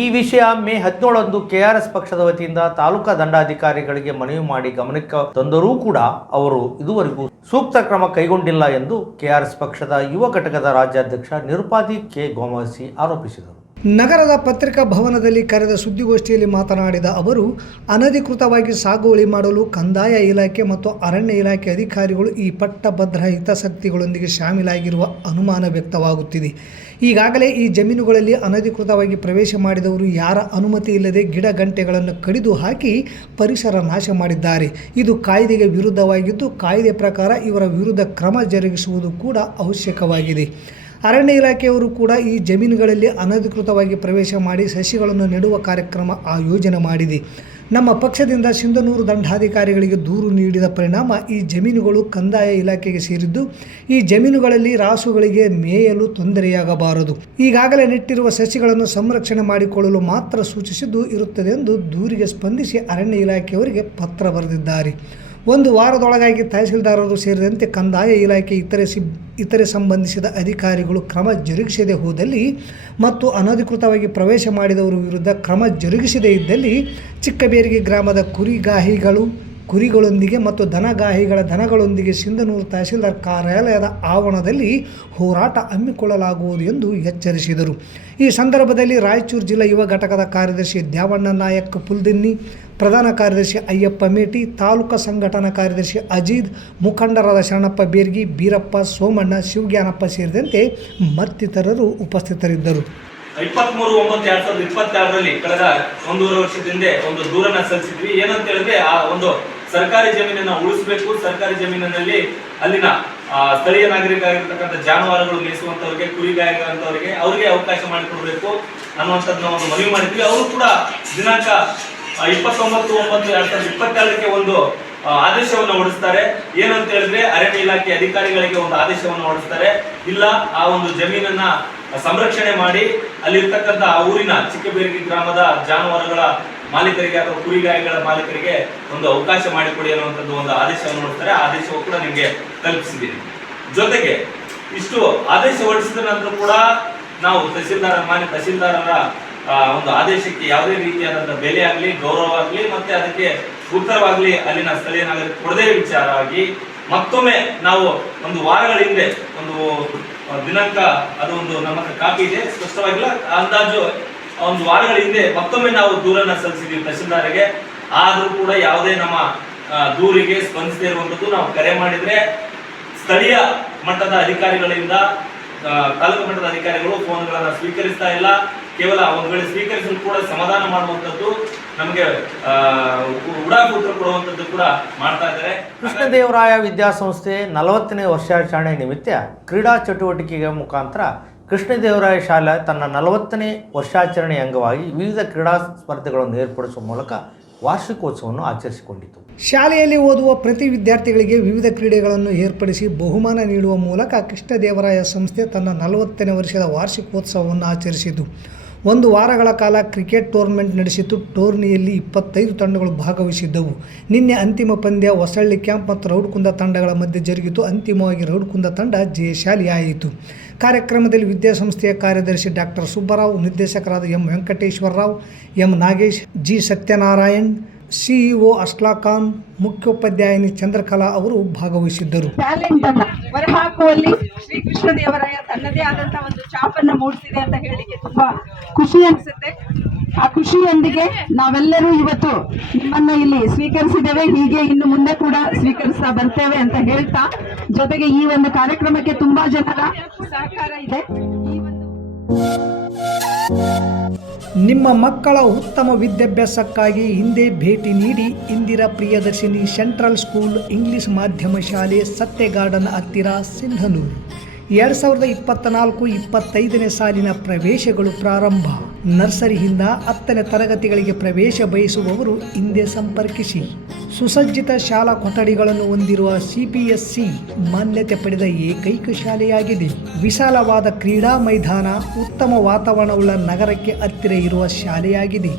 ಈ ವಿಷಯ ಮೇ 17ರಂದು KRS ಪಕ್ಷದ ವತಿಯಿಂದ ತಾಲೂಕಾ ದಂಡಾಧಿಕಾರಿಗಳಿಗೆ ಮನವಿ ಮಾಡಿ ಗಮನಕ್ಕೆ ತಂದರೂ ಕೂಡ ಅವರು ಇದುವರೆಗೂ ಸೂಕ್ತ ಕ್ರಮ ಕೈಗೊಂಡಿಲ್ಲ ಎಂದು KRS ಪಕ್ಷದ ಯುವ ಘಟಕದ ರಾಜ್ಯಾಧ್ಯಕ್ಷ ನಿರುಪಾದಿ K ಗೋಮಸಿ ಆರೋಪಿಸಿದರು. ನಗರದ ಪತ್ರಿಕಾ ಭವನದಲ್ಲಿ ಕರೆದ ಸುದ್ದಿಗೋಷ್ಠಿಯಲ್ಲಿ ಮಾತನಾಡಿದ ಅವರು, ಅನಧಿಕೃತವಾಗಿ ಸಾಗುವಳಿ ಮಾಡಲು ಕಂದಾಯ ಇಲಾಖೆ ಮತ್ತು ಅರಣ್ಯ ಇಲಾಖೆ ಅಧಿಕಾರಿಗಳು ಈ ಪಟ್ಟಭದ್ರ ಹಿತಾಸಕ್ತಿಗಳೊಂದಿಗೆ ಶಾಮೀಲಾಗಿರುವ ಅನುಮಾನ ವ್ಯಕ್ತವಾಗುತ್ತಿದೆ. ಈಗಾಗಲೇ ಈ ಜಮೀನುಗಳಲ್ಲಿ ಅನಧಿಕೃತವಾಗಿ ಪ್ರವೇಶ ಮಾಡಿದವರು ಯಾರ ಅನುಮತಿ ಇಲ್ಲದೆ ಗಿಡ ಗಂಟೆಗಳನ್ನು ಕಡಿದು ಹಾಕಿ ಪರಿಸರ ನಾಶ ಮಾಡಿದ್ದಾರೆ. ಇದು ಕಾಯ್ದೆಗೆ ವಿರುದ್ಧವಾಗಿದ್ದು, ಕಾಯ್ದೆ ಪ್ರಕಾರ ಇವರ ವಿರುದ್ಧ ಕ್ರಮ ಜರುಗಿಸುವುದು ಕೂಡ ಅವಶ್ಯಕವಾಗಿದೆ. ಅರಣ್ಯ ಇಲಾಖೆಯವರು ಕೂಡ ಈ ಜಮೀನುಗಳಲ್ಲಿ ಅನಧಿಕೃತವಾಗಿ ಪ್ರವೇಶ ಮಾಡಿ ಸಸಿಗಳನ್ನು ನೆಡುವ ಕಾರ್ಯಕ್ರಮ ಆಯೋಜನೆ ಮಾಡಿದೆ. ನಮ್ಮ ಪಕ್ಷದಿಂದ ಸಿಂಧನೂರು ದಂಡಾಧಿಕಾರಿಗಳಿಗೆ ದೂರು ನೀಡಿದ ಪರಿಣಾಮ ಈ ಜಮೀನುಗಳು ಕಂದಾಯ ಇಲಾಖೆಗೆ ಸೇರಿದ್ದು, ಈ ಜಮೀನುಗಳಲ್ಲಿ ರಾಸುಗಳಿಗೆ ಮೇಯಲು ತೊಂದರೆಯಾಗಬಾರದು. ಈಗಾಗಲೇ ನೆಟ್ಟಿರುವ ಸಸಿಗಳನ್ನು ಸಂರಕ್ಷಣೆ ಮಾಡಿಕೊಳ್ಳಲು ಮಾತ್ರ ಸೂಚಿಸಿದ್ದು ಇರುತ್ತದೆ ಎಂದು ದೂರಿಗೆ ಸ್ಪಂದಿಸಿ ಅರಣ್ಯ ಇಲಾಖೆಯವರಿಗೆ ಪತ್ರ ಬರೆದಿದ್ದಾರೆ. 1 ವಾರದೊಳಗಾಗಿ ತಹಸೀಲ್ದಾರರು ಸೇರಿದಂತೆ ಕಂದಾಯ ಇಲಾಖೆ ಇತರೆ ಸಂಬಂಧಿಸಿದ ಅಧಿಕಾರಿಗಳು ಕ್ರಮ ಜರುಗಿಸದೆ ಹೋದಲ್ಲಿ ಮತ್ತು ಅನಧಿಕೃತವಾಗಿ ಪ್ರವೇಶ ಮಾಡಿದವರ ವಿರುದ್ಧ ಕ್ರಮ ಜರುಗಿಸದೇ ಇದ್ದಲ್ಲಿ ಚಿಕ್ಕಬೇರ್ಗಿ ಗ್ರಾಮದ ಕುರಿಗಳೊಂದಿಗೆ ಮತ್ತು ದನಗಳೊಂದಿಗೆ ಸಿಂಧನೂರು ತಹಸೀಲ್ದಾರ್ ಕಾರ್ಯಾಲಯದ ಆವರಣದಲ್ಲಿ ಹೋರಾಟ ಹಮ್ಮಿಕೊಳ್ಳಲಾಗುವುದು ಎಂದು ಎಚ್ಚರಿಸಿದರು. ಈ ಸಂದರ್ಭದಲ್ಲಿ ರಾಯಚೂರು ಜಿಲ್ಲಾ ಯುವ ಘಟಕದ ಕಾರ್ಯದರ್ಶಿ ದ್ಯಾವಣ್ಣ ನಾಯಕ್ ಪುಲ್ದಿನ್ನಿ, ಪ್ರಧಾನ ಕಾರ್ಯದರ್ಶಿ ಅಯ್ಯಪ್ಪ ಮೇಟಿ, ತಾಲೂಕಾ ಸಂಘಟನಾ ಕಾರ್ಯದರ್ಶಿ ಅಜೀದ್, ಮುಖಂಡರಾದ ಶರಣಪ್ಪ ಬೇರ್ಗಿ, ಬೀರಪ್ಪ, ಸೋಮಣ್ಣ, ಶಿವಜ್ಞಾನಪ್ಪ ಸೇರಿದಂತೆ ಮತ್ತಿತರರು ಉಪಸ್ಥಿತರಿದ್ದರು. 23/9/2022ರಲ್ಲಿ ಕಳೆದ 1.5 ವರ್ಷದಿಂದ ಒಂದು ದೂರನ್ನ ಸಲ್ಲಿಸಿದ್ವಿ. ಏನಂತ ಹೇಳಿದ್ರೆ, ಆ ಒಂದು ಸರ್ಕಾರಿ ಜಮೀನನ್ನ ಉಳಿಸಬೇಕು, ಸರ್ಕಾರಿ ಜಮೀನಿನಲ್ಲಿ ಅಲ್ಲಿನ ಸ್ಥಳೀಯ ನಾಗರಿಕರಾಗಿರ್ತಕ್ಕಂಥ ಜಾನುವಾರುಗಳು ಮೇಯಿಸುವಂತವರಿಗೆ, ಕುರಿಗಾಯಿಗಳಂತವರಿಗೆ ಅವರಿಗೆ ಅವಕಾಶ ಮಾಡಿಕೊಡ್ಬೇಕು ಅನ್ನುವಂಥದ್ದನ್ನ ಒಂದು ಮನವಿ ಮಾಡಿದ್ವಿ. ಅವರು ಕೂಡ ದಿನಾಂಕ 29/9/2022 ಒಂದು ಆದೇಶವನ್ನು ಹೊರಡಿಸ್ತಾರೆ. ಏನಂತ ಹೇಳಿದ್ರೆ ಅರಣ್ಯ ಇಲಾಖೆ ಅಧಿಕಾರಿಗಳಿಗೆ ಒಂದು ಆದೇಶವನ್ನು ಹೊರಡಿಸ್ತಾರೆ. ಇಲ್ಲ ಆ ಒಂದು ಜಮೀನನ್ನ ಸಂರಕ್ಷಣೆ ಮಾಡಿ ಅಲ್ಲಿರ್ತಕ್ಕಂಥ ಆ ಊರಿನ ಚಿಕ್ಕಬೇರಗಿ ಗ್ರಾಮದ ಜಾನುವಾರುಗಳ ಮಾಲೀಕರಿಗೆ ಅಥವಾ ಕುರಿಗಾಯಿಗಳ ಮಾಲೀಕರಿಗೆ ಒಂದು ಅವಕಾಶ ಮಾಡಿಕೊಡಿ ಅನ್ನುವಂಥದ್ದು ಒಂದು ಆದೇಶವನ್ನು ಹೊರಡಿಸ್ತಾರೆ. ಆ ಆದೇಶವು ಕೂಡ ನಿಮಗೆ ತಲುಪಿಸಿದ್ದೀನಿ. ಜೊತೆಗೆ ಇಷ್ಟು ಆದೇಶ ಹೊರಡಿಸಿದ ನಂತರ ಕೂಡ ನಾವು ಮಾನ್ಯ ತಹಸೀಲ್ದಾರರ ಒಂದು ಆದೇಶಕ್ಕೆ ಯಾವುದೇ ರೀತಿಯಾದಂತಹ ಬೆಲೆ ಆಗಲಿ, ಗೌರವ ಆಗಲಿ, ಮತ್ತೆ ಅದಕ್ಕೆ ಉತ್ತರವಾಗಲಿ ಅಲ್ಲಿನ ಸ್ಥಳೀಯ ನಾಗರಿಕ ಕೊಡದೇ ವಿಚಾರವಾಗಿ ಮತ್ತೊಮ್ಮೆ ನಾವು ಒಂದು ವಾರಗಳ ಹಿಂದೆ ಒಂದು ದಿನಾಂಕ, ಅದು ಒಂದು ನಮ್ಮ ಕಾಪಿ ಇದೆ, ಸ್ಪಷ್ಟವಾಗಿಲ್ಲ, ಅಂದಾಜು ಒಂದು ವಾರಗಳ ಹಿಂದೆ ಮತ್ತೊಮ್ಮೆ ನಾವು ದೂರನ್ನ ಸಲ್ಲಿಸಿದ್ದೀವಿ ತಹಸೀಲ್ದಾರ್ಗೆ. ಆದರೂ ಕೂಡ ಯಾವುದೇ ನಮ್ಮ ದೂರಿಗೆ ಸ್ಪಂದಿಸದೇ ಇರುವಂಥದ್ದು. ನಾವು ಕರೆ ಮಾಡಿದ್ರೆ ಸ್ಥಳೀಯ ಮಟ್ಟದ ಅಧಿಕಾರಿಗಳಿಂದ ತಾಲೂಕು ಮಟ್ಟದ ಅಧಿಕಾರಿಗಳು ಫೋನ್ಗಳನ್ನ ಸ್ವೀಕರಿಸ್ತಾ ಇಲ್ಲ. ಕೇವಲ ಒಂದು ವೇಳೆ ಸ್ವೀಕರಿಸಲು ಕೂಡ ಸಮಾಧಾನ ಮಾಡುವಂಥದ್ದು, ನಮಗೆ ಉಡಾಫೂತ್ರ ಕೊಡುವಂಥದ್ದು ಕೂಡ ಮಾಡ್ತಾ ಇದ್ದಾರೆ. ಕೃಷ್ಣದೇವರಾಯ ವಿದ್ಯಾಸಂಸ್ಥೆ 40ನೇ ವರ್ಷಾಚರಣೆ ನಿಮಿತ್ತ ಕ್ರೀಡಾ ಚಟುವಟಿಕೆಗಳ ಮುಖಾಂತರ ಕೃಷ್ಣದೇವರಾಯ ಶಾಲೆ ತನ್ನ 40ನೇ ವರ್ಷಾಚರಣೆಯ ಅಂಗವಾಗಿ ವಿವಿಧ ಕ್ರೀಡಾ ಸ್ಪರ್ಧೆಗಳನ್ನು ಏರ್ಪಡಿಸುವ ಮೂಲಕ ವಾರ್ಷಿಕೋತ್ಸವವನ್ನು ಆಚರಿಸಿಕೊಂಡಿತು. ಶಾಲೆಯಲ್ಲಿ ಓದುವ ಪ್ರತಿ ವಿದ್ಯಾರ್ಥಿಗಳಿಗೆ ವಿವಿಧ ಕ್ರೀಡೆಗಳನ್ನು ಏರ್ಪಡಿಸಿ ಬಹುಮಾನ ನೀಡುವ ಮೂಲಕ ಕೃಷ್ಣದೇವರಾಯ ಸಂಸ್ಥೆ ತನ್ನ 40ನೇ ವರ್ಷದ ವಾರ್ಷಿಕೋತ್ಸವವನ್ನು ಆಚರಿಸಿತು. 1 ವಾರಗಳ ಕಾಲ ಕ್ರಿಕೆಟ್ ಟೂರ್ನಮೆಂಟ್ ನಡೆಸಿತು. ಟೂರ್ನಿಯಲ್ಲಿ 25 ತಂಡಗಳು ಭಾಗವಹಿಸಿದ್ದವು. ನಿನ್ನೆ ಅಂತಿಮ ಪಂದ್ಯ ಹೊಸಳ್ಳಿ ಕ್ಯಾಂಪ್ ಮತ್ತು ರೌಡ್ಕುಂದ ತಂಡಗಳ ಮಧ್ಯೆ ಜರುಗಿತು. ಅಂತಿಮವಾಗಿ ರೌಡ್ಕುಂದ ತಂಡ ಜಯಶಾಲಿಯಾಯಿತು. ಕಾರ್ಯಕ್ರಮದಲ್ಲಿ ವಿದ್ಯಾಸಂಸ್ಥೆಯ ಕಾರ್ಯದರ್ಶಿ ಡಾಕ್ಟರ್ ಸುಬ್ಬರಾವ್, ನಿರ್ದೇಶಕರಾದ M Venkateswararao, M Nagesh, G Satyanarayan, CEO Aslakhan, ಮುಖ್ಯೋಪಾಧ್ಯಾಯಿನಿ ಚಂದ್ರಕಲಾ ಅವರು ಭಾಗವಹಿಸಿದ್ದರು. ಟ್ಯಾಲೆಂಟ್ ಅನ್ನ ಹೊರಹಾಕುವಲ್ಲಿ ಶ್ರೀ ಕೃಷ್ಣದೇವರಾಯ ತನ್ನದೇ ಆದಂತಹ ಒಂದು ಛಾಪನ್ನ ಮೂಡಿಸಿದೆ ಅಂತ ಹೇಳಿಕ್ಕೆ ತುಂಬಾ ಖುಷಿ ಅನಿಸುತ್ತೆ. ಆ ಖುಷಿಯೊಂದಿಗೆ ನಾವೆಲ್ಲರೂ ಇವತ್ತು ನಿಮ್ಮನ್ನ ಇಲ್ಲಿ ಸ್ವೀಕರಿಸಿದ್ದೇವೆ. ಹೀಗೆ ಇನ್ನು ಮುಂದೆ ಕೂಡ ಸ್ವೀಕರಿಸ್ತಾ ಬರ್ತೇವೆ ಅಂತ ಹೇಳ್ತಾ, ಜೊತೆಗೆ ಈ ಒಂದು ಕಾರ್ಯಕ್ರಮಕ್ಕೆ ತುಂಬಾ ಜನರ ಸಹಕಾರ ಇದೆ. ಈ ಒಂದು ನಿಮ್ಮ ಮಕ್ಕಳ ಉತ್ತಮ ವಿದ್ಯಾಭ್ಯಾಸಕ್ಕಾಗಿ ಹಿಂದೆ ಭೇಟಿ ನೀಡಿ Indira Priyadarshini central school English ಮಾಧ್ಯಮ ಶಾಲೆ, ಸತ್ಯ ಗಾರ್ಡನ್ ಹತ್ತಿರ, ಸಿಂಧನೂರು. 2024-25ನೇ ಸಾಲಿನ ಪ್ರವೇಶಗಳು ಪ್ರಾರಂಭ. ನರ್ಸರಿಯಿಂದ 10ನೇ ತರಗತಿಗಳಿಗೆ ಪ್ರವೇಶ ಬಯಸುವವರು ಹಿಂದೆ ಸಂಪರ್ಕಿಸಿ. ಸುಸಜ್ಜಿತ ಶಾಲಾ ಕೊಠಡಿಗಳನ್ನು ಹೊಂದಿರುವ CPSC ಮಾನ್ಯತೆ ಪಡೆದ ಏಕೈಕ ಶಾಲೆಯಾಗಿದೆ. ವಿಶಾಲವಾದ ಕ್ರೀಡಾ ಮೈದಾನ, ಉತ್ತಮ ವಾತಾವರಣವುಳ್ಳ ನಗರಕ್ಕೆ ಹತ್ತಿರ ಇರುವ ಶಾಲೆಯಾಗಿದೆ.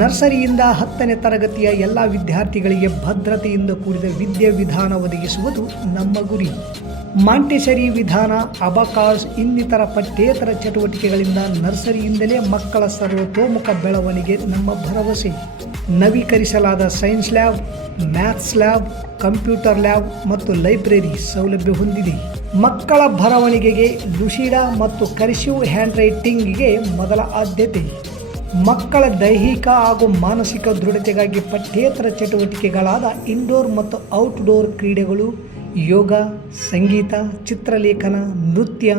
ನರ್ಸರಿಯಿಂದ 10ನೇ ತರಗತಿಯ ಎಲ್ಲ ವಿದ್ಯಾರ್ಥಿಗಳಿಗೆ ಭದ್ರತೆಯಿಂದ ಕೂಡಿದ ವಿದ್ಯಾವಿಧಾನ ಒದಗಿಸುವುದು ನಮ್ಮ ಗುರಿ. ಮಾಂಟೆಸರಿ ವಿಧಾನ, ಅಬಕಾಸ್ ಇನ್ನಿತರ ಪಠ್ಯೇತರ ಚಟುವಟಿಕೆಗಳಿಂದ ನರ್ಸರಿಯಿಂದಲೇ ಮಕ್ಕಳ ಸರ್ವತೋಮುಖ ಬೆಳವಣಿಗೆ ನಮ್ಮ ಭರವಸೆ. ನವೀಕರಿಸಲಾದ science lab, maths lab, computer lab ಮತ್ತು ಲೈಬ್ರರಿ ಸೌಲಭ್ಯ ಹೊಂದಿದೆ. ಮಕ್ಕಳ ಬರವಣಿಗೆಗೆ ಲುಸಿಡಾ ಮತ್ತು ಕರ್ಸಿವ್ ಹ್ಯಾಂಡ್ ರೈಟಿಂಗ್ಗೆ ಮೊದಲ ಆದ್ಯತೆ. ಮಕ್ಕಳ ದೈಹಿಕ ಹಾಗೂ ಮಾನಸಿಕ ದೃಢತೆಗಾಗಿ ಪಠ್ಯೇತರ ಚಟುವಟಿಕೆಗಳಾದ ಇಂಡೋರ್ ಮತ್ತು ಔಟ್ಡೋರ್ ಕ್ರೀಡೆಗಳು, ಯೋಗ, ಸಂಗೀತ, ಚಿತ್ರಲೇಖನ, ನೃತ್ಯ,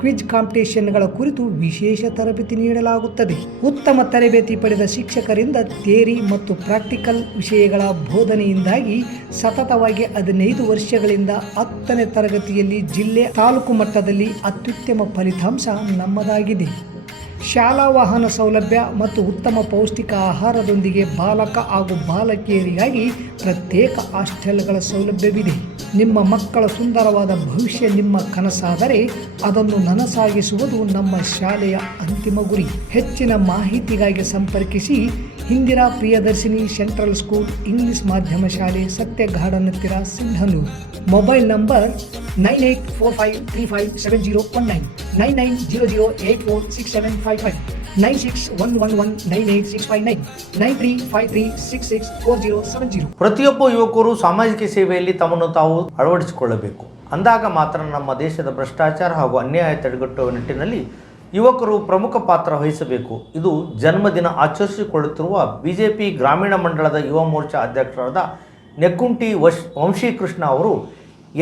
ಕ್ವಿಜ್ ಕಾಂಪಿಟೇಷನ್ಗಳ ಕುರಿತು ವಿಶೇಷ ತರಬೇತಿ ನೀಡಲಾಗುತ್ತದೆ. ಉತ್ತಮ ತರಬೇತಿ ಪಡೆದ ಶಿಕ್ಷಕರಿಂದ ಥಿಯರಿ ಮತ್ತು ಪ್ರಾಕ್ಟಿಕಲ್ ವಿಷಯಗಳ ಬೋಧನೆಯಿಂದಾಗಿ ಸತತವಾಗಿ 15 ವರ್ಷಗಳಿಂದ 10ನೇ ತರಗತಿಯಲ್ಲಿ ಜಿಲ್ಲೆ, ತಾಲೂಕು ಮಟ್ಟದಲ್ಲಿ ಅತ್ಯುತ್ತಮ ಫಲಿತಾಂಶ ನಮ್ಮದಾಗಿದೆ. ಶಾಲಾ ವಾಹನ ಸೌಲಭ್ಯ ಮತ್ತು ಉತ್ತಮ ಪೌಷ್ಟಿಕ ಆಹಾರದೊಂದಿಗೆ ಬಾಲಕ ಹಾಗೂ ಬಾಲಕಿಯರಿಗಾಗಿ ಪ್ರತ್ಯೇಕ ಹಾಸ್ಟೆಲ್ಗಳ ಸೌಲಭ್ಯವಿದೆ. ನಿಮ್ಮ ಮಕ್ಕಳ ಸುಂದರವಾದ ಭವಿಷ್ಯ ನಿಮ್ಮ ಕನಸಾದರೆ ಅದನ್ನು ನನಸಾಗಿಸುವುದು ನಮ್ಮ ಶಾಲೆಯ ಅಂತಿಮ ಗುರಿ. ಹೆಚ್ಚಿನ ಮಾಹಿತಿಗಾಗಿ ಸಂಪರ್ಕಿಸಿ Indira Priyadarshini central school English ಮಾಧ್ಯಮ ಶಾಲೆ, ಸತ್ಯ ಗಾರ್ಡನ್ ಹತ್ತಿರ, ಸಿಂಧನೂರು. Mobile number 9845357019, 9900846755, 9611198659, 9353664070. ಪ್ರತಿಯೊಬ್ಬ ಯುವಕರು ಸಾಮಾಜಿಕ ಸೇವೆಯಲ್ಲಿ ತಮ್ಮನ್ನು ತಾವು ಅಳವಡಿಸಿಕೊಳ್ಳಬೇಕು. ಅಂದಾಗ ಮಾತ್ರ ನಮ್ಮ ದೇಶದ ಭ್ರಷ್ಟಾಚಾರ ಹಾಗೂ ಅನ್ಯಾಯ ತಡೆಗಟ್ಟುವ ನಿಟ್ಟಿನಲ್ಲಿ ಯುವಕರು ಪ್ರಮುಖ ಪಾತ್ರ ವಹಿಸಬೇಕು. ಇದು ಜನ್ಮದಿನ ಆಚರಿಸಿಕೊಳ್ಳುತ್ತಿರುವ ಬಿಜೆಪಿ ಗ್ರಾಮೀಣ ಮಂಡಳದ ಯುವ ಮೋರ್ಚಾ ಅಧ್ಯಕ್ಷರಾದ ನೆಕ್ಕುಂಟಿ ವಂಶೀಕೃಷ್ಣ ಅವರು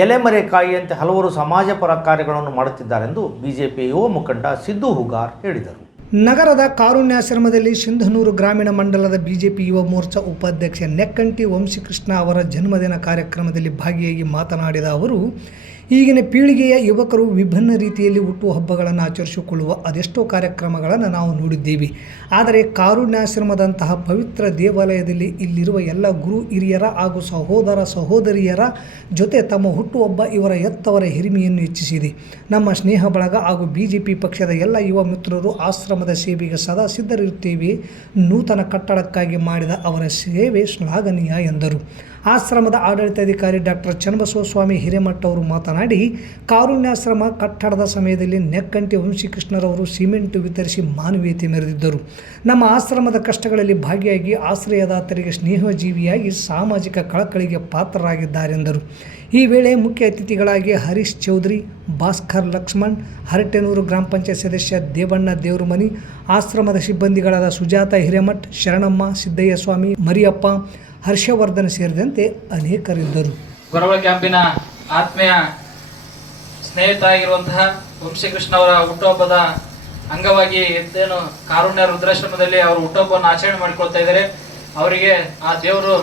ಎಲೆಮರೆಕಾಯಿಯಂತೆ ಹಲವರು ಸಮಾಜಪರ ಕಾರ್ಯಗಳನ್ನು ಮಾಡುತ್ತಿದ್ದಾರೆಂದು ಬಿಜೆಪಿ ಯುವ ಮುಖಂಡ ಸಿದ್ದು ಹುಗಾರ್ ಹೇಳಿದರು. ನಗರದ ಕಾರುಣ್ಯಾಶ್ರಮದಲ್ಲಿ ಸಿಂಧನೂರು ಗ್ರಾಮೀಣ ಮಂಡಲದ ಬಿಜೆಪಿ ಯುವ ಮೋರ್ಚಾ ಉಪಾಧ್ಯಕ್ಷ ನೆಕ್ಕಂಟಿ ವಂಶೀಕೃಷ್ಣ ಅವರ ಜನ್ಮದಿನ ಕಾರ್ಯಕ್ರಮದಲ್ಲಿ ಭಾಗಿಯಾಗಿ ಮಾತನಾಡಿದ ಅವರು, ಈಗಿನ ಪೀಳಿಗೆಯ ಯುವಕರು ವಿಭಿನ್ನ ರೀತಿಯಲ್ಲಿ ಹುಟ್ಟುಹಬ್ಬಗಳನ್ನು ಆಚರಿಸಿಕೊಳ್ಳುವ ಅದೆಷ್ಟೋ ಕಾರ್ಯಕ್ರಮಗಳನ್ನು ನಾವು ನೋಡಿದ್ದೇವೆ. ಆದರೆ ಕಾರುಣ್ಯಾಶ್ರಮದಂತಹ ಪವಿತ್ರ ದೇವಾಲಯದಲ್ಲಿ ಇಲ್ಲಿರುವ ಎಲ್ಲ ಗುರು ಹಿರಿಯರ ಹಾಗೂ ಸಹೋದರ ಸಹೋದರಿಯರ ಜೊತೆ ತಮ್ಮ ಹುಟ್ಟುಹಬ್ಬ ಇವರ ಎತ್ತವರ ಹಿರಿಮೆಯನ್ನು ಹೆಚ್ಚಿಸಿದೆ. ನಮ್ಮ ಸ್ನೇಹ ಬಳಗ ಹಾಗೂ BJP ಪಕ್ಷದ ಎಲ್ಲ ಯುವ ಮಿತ್ರರು ಆಶ್ರಮದ ಸೇವೆಗೆ ಸದಾ ಸಿದ್ಧರಿರುತ್ತೇವೆ. ನೂತನ ಕಟ್ಟಡಕ್ಕಾಗಿ ಮಾಡಿದ ಅವರ ಸೇವೆ ಶ್ಲಾಘನೀಯ ಎಂದರು. ಆಶ್ರಮದ ಆಡಳಿತಾಧಿಕಾರಿ ಡಾಕ್ಟರ್ ಚನ್ನಬಸವಸ್ವಾಮಿ ಹಿರೇಮಠ ಅವರು ಮಾತನಾಡಿ, ಕಾರುಣ್ಯಾಶ್ರಮ ಕಟ್ಟಡದ ಸಮಯದಲ್ಲಿ ನೆಕ್ಕಂಟಿ ವಂಶೀಕೃಷ್ಣರವರು ಸಿಮೆಂಟ್ ವಿತರಿಸಿ ಮಾನವೀಯತೆ ಮೆರೆದಿದ್ದರು. ನಮ್ಮ ಆಶ್ರಮದ ಕಷ್ಟಗಳಲ್ಲಿ ಭಾಗಿಯಾಗಿ ಆಶ್ರಯದಾತರಿಗೆ ಸ್ನೇಹಜೀವಿಯಾಗಿ ಸಾಮಾಜಿಕ ಕಳಕಳಿಗೆ ಪಾತ್ರರಾಗಿದ್ದಾರೆಂದರು. ಈ ವೇಳೆ ಮುಖ್ಯ ಅತಿಥಿಗಳಾಗಿ ಹರೀಶ್ ಚೌಧರಿ, ಭಾಸ್ಕರ್ ಲಕ್ಷ್ಮಣ್, ಹರಟೆನೂರು ಗ್ರಾಮ ಪಂಚಾಯತ್ ಸದಸ್ಯ ದೇವಣ್ಣ ದೇವರಮನಿ, ಆಶ್ರಮದ ಸಿಬ್ಬಂದಿಗಳಾದ ಸುಜಾತ ಹಿರೇಮಠ್, ಶರಣಮ್ಮ, ಸಿದ್ದಯ್ಯ ಸ್ವಾಮಿ, ಮರಿಯಪ್ಪ, ಹರ್ಷವರ್ಧನ್ ಸೇರಿದಂತೆ ಅನೇಕರಿದ್ದರು. ಗೊರವಳ ಕ್ಯಾಂಪಿನ ಆತ್ಮೀಯ ಸ್ನೇಹಿತ ಆಗಿರುವಂತಹ ವಂಶೀಕೃಷ್ಣ ಅವರ ಹುಟ್ಟುಹಬ್ಬದ ಅಂಗವಾಗಿ ಏನು ಕಾರುಣ್ಯ ವೃದ್ಧಾಶ್ರಮದಲ್ಲಿ ಅವರು ಹುಟ್ಟುಹಬ್ಬವನ್ನು ಆಚರಣೆ ಮಾಡಿಕೊಳ್ತಾ ಇದ್ದಾರೆ. ಅವರಿಗೆ ಆ ದೇವರು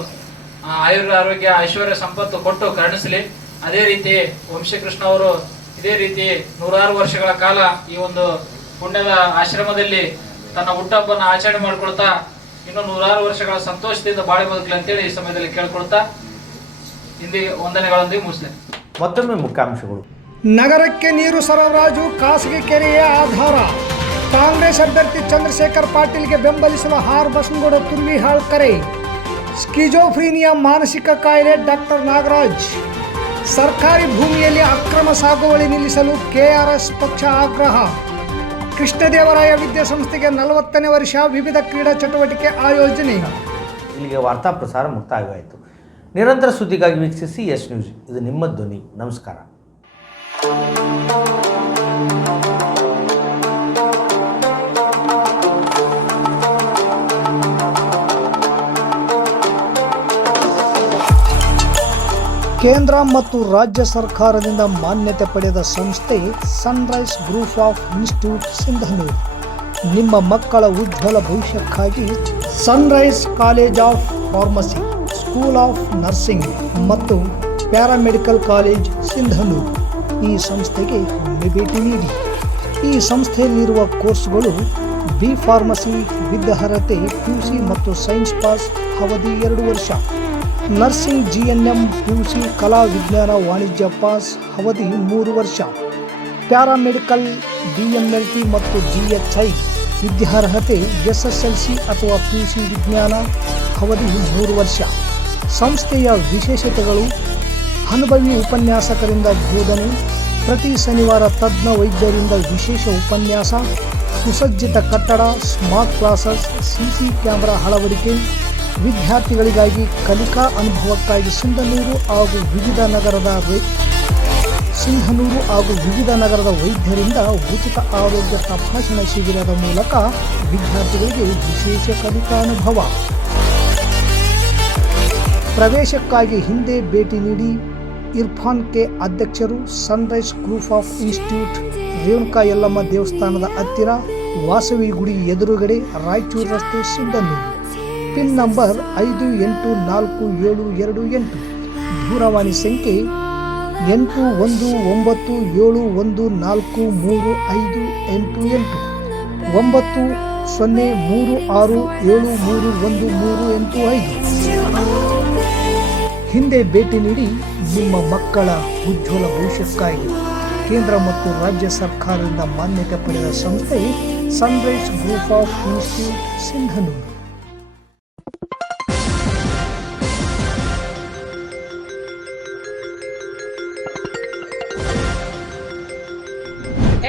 ಆರೋಗ್ಯ ಐಶ್ವರ್ಯ ಸಂಪತ್ತು ಕೊಟ್ಟು ಕರುಣಿಸಲಿ. ಅದೇ ರೀತಿ ವಂಶೀಕೃಷ್ಣ ಅವರು ಇದೇ ರೀತಿ 100 ವರ್ಷಗಳ ಕಾಲ ಈ ಒಂದು ಪುಣ್ಯದ ಆಶ್ರಮದಲ್ಲಿ ತನ್ನ ಹುಟ್ಟುಹಬ್ಬವನ್ನು ಆಚರಣೆ ಮಾಡಿಕೊಳ್ತಾ ಇನ್ನು 100 ವರ್ಷಗಳ ಸಂತೋಷದಿಂದ ಬಾಳಿ ಬದುಕಲಿ ಅಂತೇಳಿ ಈ ಸಮಯದಲ್ಲಿ ಕೇಳ್ಕೊಳ್ತಾ ಹಿಂದಿ ವಂದನೆಗಳೊಂದಿಗೆ ಮುಗಿಸ್ತೇನೆ. ಮತ್ತೊಮ್ಮೆ ಮುಖ್ಯಾಂಶಗಳು. ನಗರಕ್ಕೆ ನೀರು ಸರಬರಾಜು ಖಾಸಗಿ ಕೆರೆಯ ಆಧಾರ. ಕಾಂಗ್ರೆಸ್ ಅಭ್ಯರ್ಥಿ ಚಂದ್ರಶೇಖರ್ ಪಾಟೀಲ್ಗೆ ಬೆಂಬಲಿಸಲು ಬಸನಗೌಡ ತುರ್ವಿಹಾಳ್ ಕರೆ. ಸ್ಕಿಜೋಫ್ರೀನಿಯಾ ಮಾನಸಿಕ ಕಾಯಿಲೆ ಡಾಕ್ಟರ್ ನಾಗರಾಜ್. ಸರ್ಕಾರಿ ಭೂಮಿಯಲ್ಲಿ ಅಕ್ರಮ ಸಾಗುವಳಿ ನಿಲ್ಲಿಸಲು KRS ಪಕ್ಷ ಆಗ್ರಹ. ಕೃಷ್ಣದೇವರಾಯ ವಿದ್ಯಾಸಂಸ್ಥೆಗೆ 40ನೇ ವರ್ಷ ವಿವಿಧ ಕ್ರೀಡಾ ಚಟುವಟಿಕೆ ಆಯೋಜನೆ. ಇಲ್ಲಿಗೆ ವಾರ್ತಾ ಪ್ರಸಾರ ಮುಕ್ತಾಯವಾಯಿತು. ನಿರಂತರ ಸುದ್ದಿಗಾಗಿ ವೀಕ್ಷಿಸಿ ಎಸ್ ನ್ಯೂಸ್. ಇದು ನಿಮ್ಮ ಧ್ವನಿ. ನಮಸ್ಕಾರ. ಕೇಂದ್ರ ಮತ್ತು ರಾಜ್ಯ ಸರ್ಕಾರದಿಂದ ಮಾನ್ಯತೆ ಪಡೆದ ಸಂಸ್ಥೆ Sunrise Group of Institute Sindhanur. ನಿಮ್ಮ ಮಕ್ಕಳ ಉಜ್ವಲ ಭವಿಷ್ಯಕ್ಕಾಗಿ Sunrise college of pharmacy, school of nursing ಮತ್ತು ಪ್ಯಾರಾಮೆಡಿಕಲ್ ಕಾಲೇಜ್ ಸಿಂಧನೂರು ಈ ಸಂಸ್ಥೆಗೆ ಒಮ್ಮೆ ಭೇಟಿ ನೀಡಿ. ಈ ಸಂಸ್ಥೆಯಲ್ಲಿರುವ ಕೋರ್ಸ್ಗಳು ಬಿ ಫಾರ್ಮಸಿ ವಿದ್ಯಾರ್ಹತೆ PUC ಮತ್ತು ಸೈನ್ಸ್ ಪಾಸ್ ಅವಧಿ 2 ವರ್ಷ, ನರ್ಸಿಂಗ್ GNM PUC ಕಲಾ ವಿಜ್ಞಾನ ವಾಣಿಜ್ಯ ಪಾಸ್ ಅವಧಿ 3 ವರ್ಷ, ಪ್ಯಾರಾಮೆಡಿಕಲ್ DMLT ಮತ್ತು DHI ವಿದ್ಯಾರ್ಹತೆ SSLC ಅಥವಾ PUC ವಿಜ್ಞಾನ ಅವಧಿ 3 ವರ್ಷ. ಸಂಸ್ಥೆಯ ವಿಶೇಷತೆಗಳು: ಅನುಭವಿ ಉಪನ್ಯಾಸಕರಿಂದ ಬೋಧನೆ, ಪ್ರತಿ ಶನಿವಾರ ತಜ್ಞ ವೈದ್ಯರಿಂದ ವಿಶೇಷ ಉಪನ್ಯಾಸ, ಸುಸಜ್ಜಿತ ಕಟ್ಟಡ, ಸ್ಮಾರ್ಟ್ ಕ್ಲಾಸಸ್, CC ಕ್ಯಾಮೆರಾ ಅಳವಡಿಕೆ, ವಿದ್ಯಾರ್ಥಿಗಳಿಗಾಗಿ ಕಲಿಕಾ ಅನುಭವಕ್ಕಾಗಿ ಸಿಂಧನೂರು ಹಾಗೂ ವಿವಿಧ ನಗರದ ವೈದ್ಯರಿಂದ ಉಚಿತ ಆರೋಗ್ಯ ತಪಾಸಣಾ ಶಿಬಿರದ ಮೂಲಕ ವಿದ್ಯಾರ್ಥಿಗಳಿಗೆ ವಿಶೇಷ ಕಲಿಕಾ ಅನುಭವ. ಪ್ರವೇಶಕ್ಕಾಗಿ ಹಿಂದೆ ಭೇಟಿ ನೀಡಿ. ಇರ್ಫಾನ್ ಕೆ ಅಧ್ಯಕ್ಷರು, Sunrise Group of institute, Renuka Yellamma ದೇವಸ್ಥಾನದ ಹತ್ತಿರ, ವಾಸವಿ ಗುಡಿ ಎದುರುಗಡೆ, ರಾಯಚೂರು ರಸ್ತೆ, ಸಿಂಧನೂರು. Pin number 514728. ದೂರವಾಣಿ ಸಂಖ್ಯೆ 8197143588 9036731385. ಹಿಂದೆ ಭೇಟಿ ನೀಡಿ. ನಿಮ್ಮ ಮಕ್ಕಳ ಉಜ್ವಲ ಭವಿಷ್ಯಕ್ಕಾಗಿ ಕೇಂದ್ರ ಮತ್ತು ರಾಜ್ಯ ಸರ್ಕಾರದಿಂದ ಮಾನ್ಯತೆ ಪಡೆದ ಸಂಸ್ಥೆ Sunrise Group of Institute Sindhanur.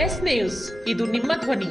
S News. ಇದು ನಿಮ್ಮ ಧ್ವನಿ.